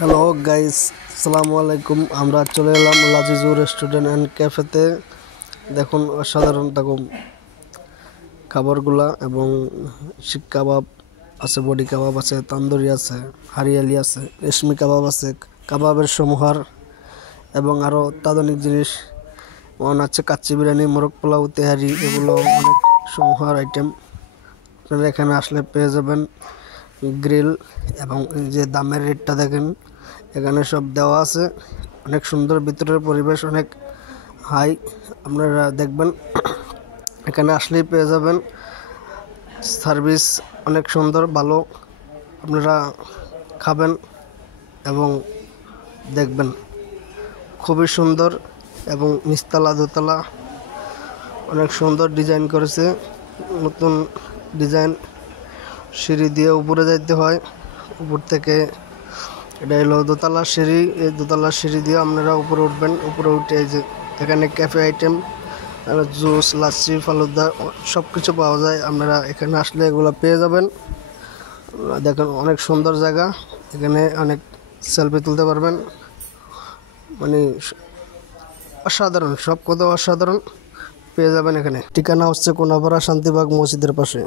Hello guys, আসসালামু আলাইকুম। আমরা চলে এলাম লাজিজু রেস্টুরেন্ট অ্যান্ড ক্যাফেতে। দেখুন অসাধারণ রকম খাবারগুলা এবং শিক কাবাব আছে, বডি কাবাব আছে, তান্দুরি আছে, হারিয়ালি আছে, রেশমি কাবাব আছে, কাবাবের সমাহার এবং আরও অত্যাধুনিক জিনিস মনে আছে কাচ্চি বিরিয়ানি, মোরগ পোলাও, তেহারি, এগুলো অনেক সমাহার আইটেম আপনারা এখানে আসলে পেয়ে যাবেন। গ্রিল এবং এই যে দামের রেটটা দেখেন, এখানে সব দেওয়া আছে। অনেক সুন্দর, ভিতরের পরিবেশ অনেক হাই, আপনারা দেখবেন এখানে আসলেই পেয়ে যাবেন। সার্ভিস অনেক সুন্দর, ভালো, আপনারা খাবেন এবং দেখবেন খুবই সুন্দর এবং নিচতলা দোতলা অনেক সুন্দর ডিজাইন করেছে। নতুন ডিজাইন, সিঁড়ি দিয়ে উপরে যাইতে হয়, উপর থেকে এটা হলো দোতলার সিঁড়ি। এই দোতলার সিঁড়ি দিয়ে আপনারা উপরে উঠবেন। উপরে উঠে এই যে এখানে cafe item, juice, lassi, falooda সব কিছু পাওয়া যায়। আপনারা এখানে আসলে এগুলো পেয়ে যাবেন। দেখেন অনেক সুন্দর জায়গা, এখানে অনেক সেলফি তুলতে পারবেন। মানে অসাধারণ, সব কথা অসাধারণ পেয়ে যাবেন এখানে। ঠিকানা হচ্ছে কোনাপাড়া শান্তিবাগ মসজিদের পাশে।